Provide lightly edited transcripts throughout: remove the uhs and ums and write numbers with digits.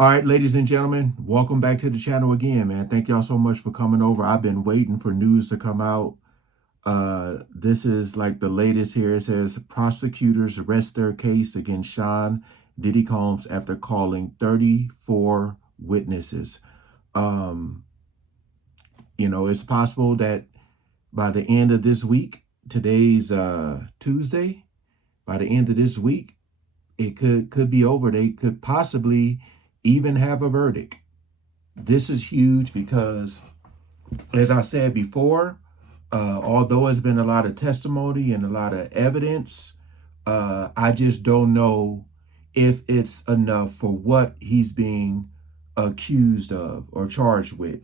All right, ladies and gentlemen, welcome back to the channel again, man. Thank y'all so much for coming over. I've been waiting for news to come out. This is like the latest here. It says prosecutors rest their case against Sean Diddy Combs after calling 34 witnesses. It's possible that by the end of this week, today's Tuesday, by the end of this week, it could be over. They could possibly even have a verdict. This is huge because, as I said before, although it's been a lot of testimony and a lot of evidence, I just don't know if it's enough for what he's being accused of or charged with.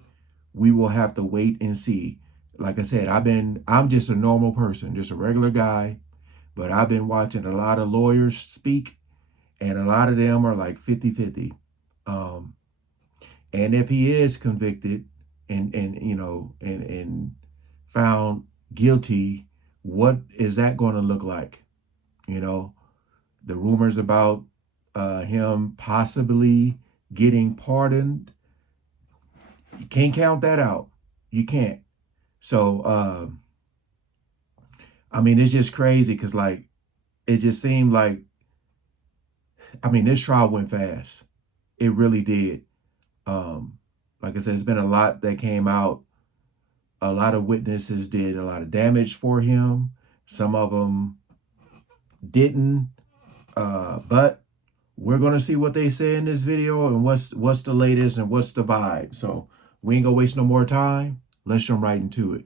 We will have to wait and see. Like I said, I'm just a normal person, just a regular guy, but I've been watching a lot of lawyers speak, and a lot of them are like 50-50. And if he is convicted and found guilty, what is that going to look like? The rumors about him possibly getting pardoned, you can't count that out. You can't. So, it's just crazy because, it just seemed like, this trial went fast. It really did. Like I said, there's been a lot that came out. A lot of witnesses did a lot of damage for him. Some of them didn't. But we're going to see what they say in this video and what's the latest and what's the vibe. So we ain't going to waste no more time. Let's jump right into it.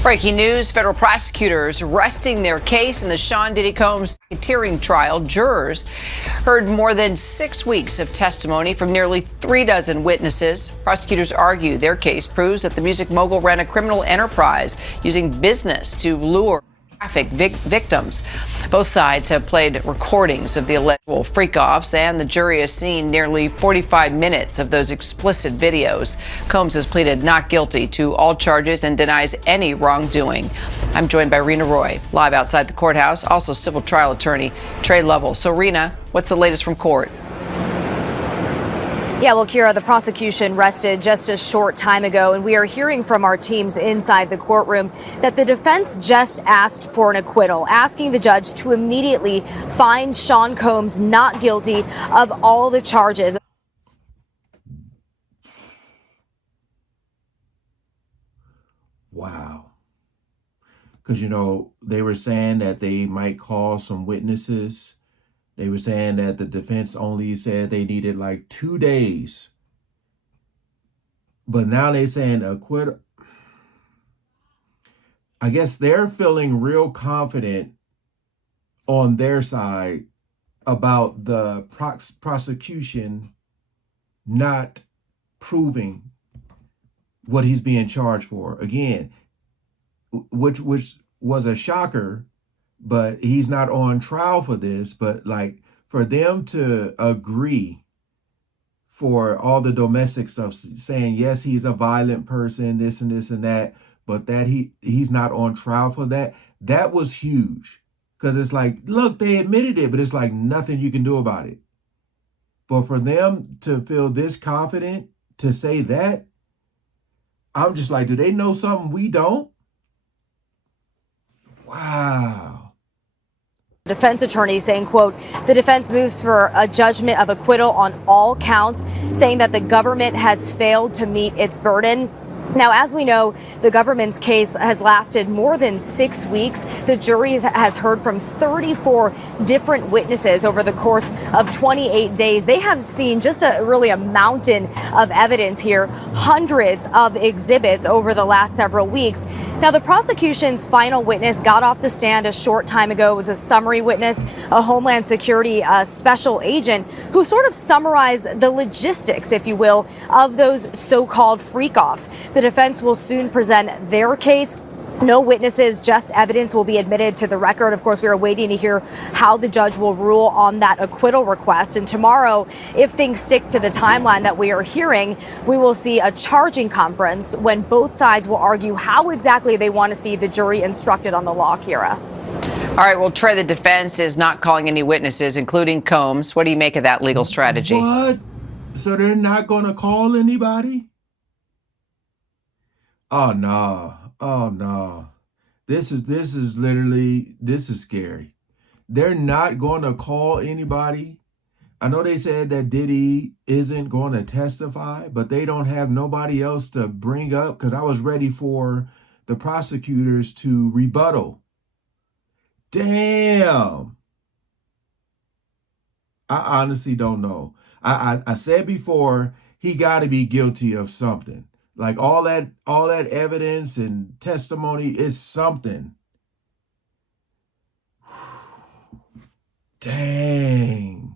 Breaking news, federal prosecutors resting their case in the Sean Diddy Combs racketeering trial. Jurors heard more than 6 weeks of testimony from nearly 36 witnesses. Prosecutors argue their case proves that the music mogul ran a criminal enterprise using business to lure traffic victims. Both sides have played recordings of the alleged freak-offs, and the jury has seen nearly 45 minutes of those explicit videos. Combs has pleaded not guilty to all charges and denies any wrongdoing. I'm joined by Rena Roy, live outside the courthouse, also civil trial attorney Trey Lovell. So, Rena, what's the latest from court? Yeah, well, Kira, the prosecution rested just a short time ago, and we are hearing from our teams inside the courtroom that the defense just asked for an acquittal, asking the judge to immediately find Sean Combs not guilty of all the charges. Wow. Because, they were saying that they might call some witnesses. They were saying that the defense only said they needed like 2 days. But now they're saying acquittal. I guess they're feeling real confident on their side about the prosecution not proving what he's being charged for. Again, which was a shocker. But he's not on trial for this. But for them to agree for all the domestic stuff, saying, yes, he's a violent person, this and this and that, but that he's not on trial for that, that was huge. Because it's like, look, they admitted it, but it's like nothing you can do about it. But for them to feel this confident to say that, I'm just like, do they know something we don't? Wow. Defense attorney saying, quote, the defense moves for a judgment of acquittal on all counts, saying that the government has failed to meet its burden. Now, as we know, the government's case has lasted more than 6 weeks. The jury has heard from 34 different witnesses over the course of 28 days. They have seen just really a mountain of evidence here, hundreds of exhibits over the last several weeks. Now, the prosecution's final witness got off the stand a short time ago. It was a summary witness, a Homeland Security special agent who sort of summarized the logistics, if you will, of those so-called freak-offs. The defense will soon present their case. No witnesses, just evidence will be admitted to the record. Of course, we are waiting to hear how the judge will rule on that acquittal request. And tomorrow, if things stick to the timeline that we are hearing, we will see a charging conference when both sides will argue how exactly they want to see the jury instructed on the law, Kira. All right, well, Trey, the defense is not calling any witnesses, including Combs. What do you make of that legal strategy? What? So they're not going to call anybody? Oh no. Oh no. This is literally, this is scary. They're not going to call anybody. I know they said that Diddy isn't going to testify, but they don't have nobody else to bring up, because I was ready for the prosecutors to rebuttal. Damn. I honestly don't know. I said before, he got to be guilty of something. Like all that evidence and testimony is something. Dang.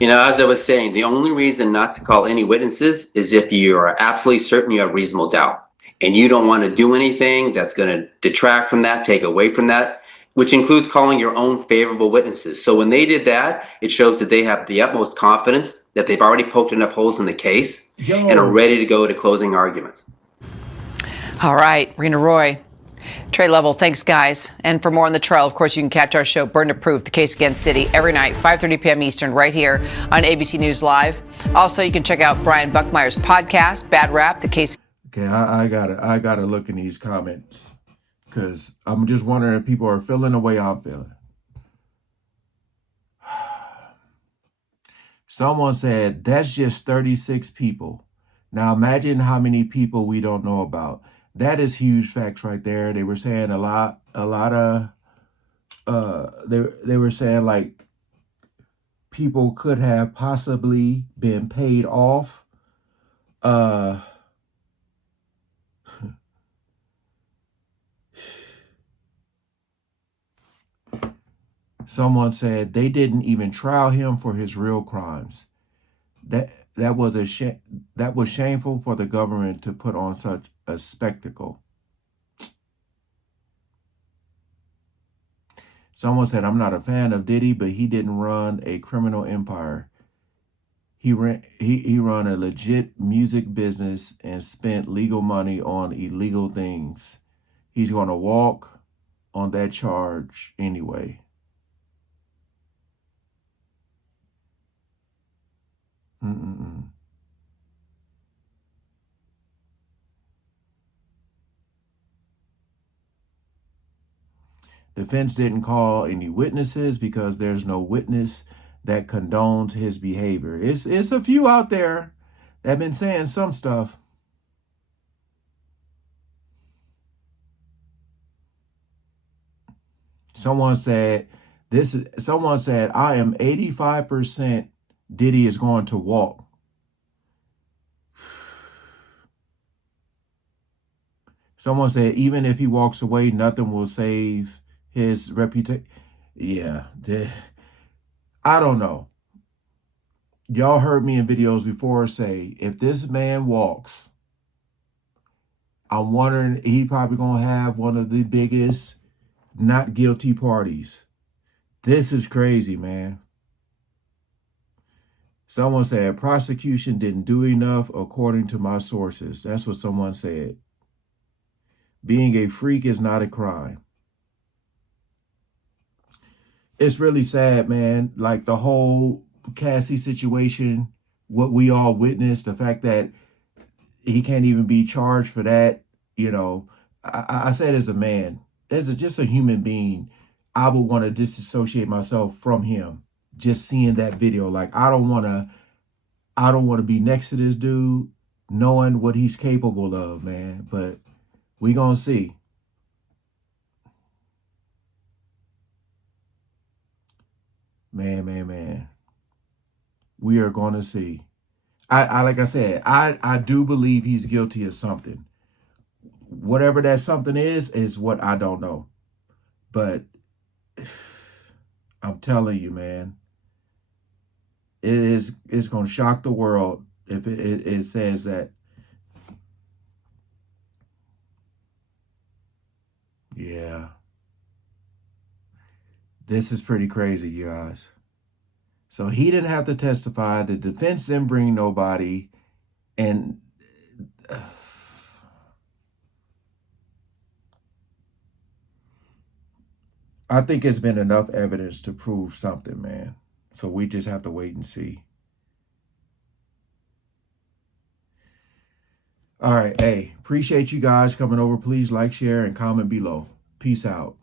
You know, as I was saying, the only reason not to call any witnesses is if you are absolutely certain you have reasonable doubt and you don't want to do anything that's going to detract from that, take away from that, which includes calling your own favorable witnesses. So when they did that, it shows that they have the utmost confidence that they've already poked enough holes in the case and are ready to go to closing arguments. All right, Rena Roy. Trey Level, thanks, guys. And for more on the trial, of course, you can catch our show, Burden of Proof, the case against Diddy, every night, 5:30 p.m. Eastern, right here on ABC News Live. Also, you can check out Brian Buckmeyer's podcast, Bad Rap, the case. Okay, I gotta look in these comments, because I'm just wondering if people are feeling the way I'm feeling. Someone said, that's just 36 people. Now imagine how many people we don't know about. That is huge facts right there. They were saying a lot of, they were saying like people could have possibly been paid off. Someone said they didn't even trial him for his real crimes. That was shameful for the government to put on such a spectacle. Someone said, I'm not a fan of Diddy, but he didn't run a criminal empire. He run a legit music business and spent legal money on illegal things. He's going to walk on that charge anyway. Defense didn't call any witnesses because there's no witness that condones his behavior. It's a few out there that have been saying some stuff. Someone said, I am 85% Diddy is going to walk. Someone said, even if he walks away, nothing will save his reputation. Yeah, I don't know. Y'all heard me in videos before say, if this man walks, I'm wondering, he probably going to have one of the biggest not guilty parties. This is crazy, man. Someone said, prosecution didn't do enough according to my sources. That's what someone said. Being a freak is not a crime. It's really sad, man. Like the whole Cassie situation, what we all witnessed, the fact that he can't even be charged for that. You know, I said as a man, just a human being, I would want to disassociate myself from him. Just seeing that video, like I don't want to be next to this dude, knowing what he's capable of, man. But we gonna see. Man. We are gonna see. I like I said, I do believe he's guilty of something. Whatever that something is what I don't know. But I'm telling you, man, it's gonna shock the world if it says that. Yeah. This is pretty crazy, you guys. So he didn't have to testify. The defense didn't bring nobody. And I think it's been enough evidence to prove something, man. So we just have to wait and see. All right. Hey, appreciate you guys coming over. Please like, share, and comment below. Peace out.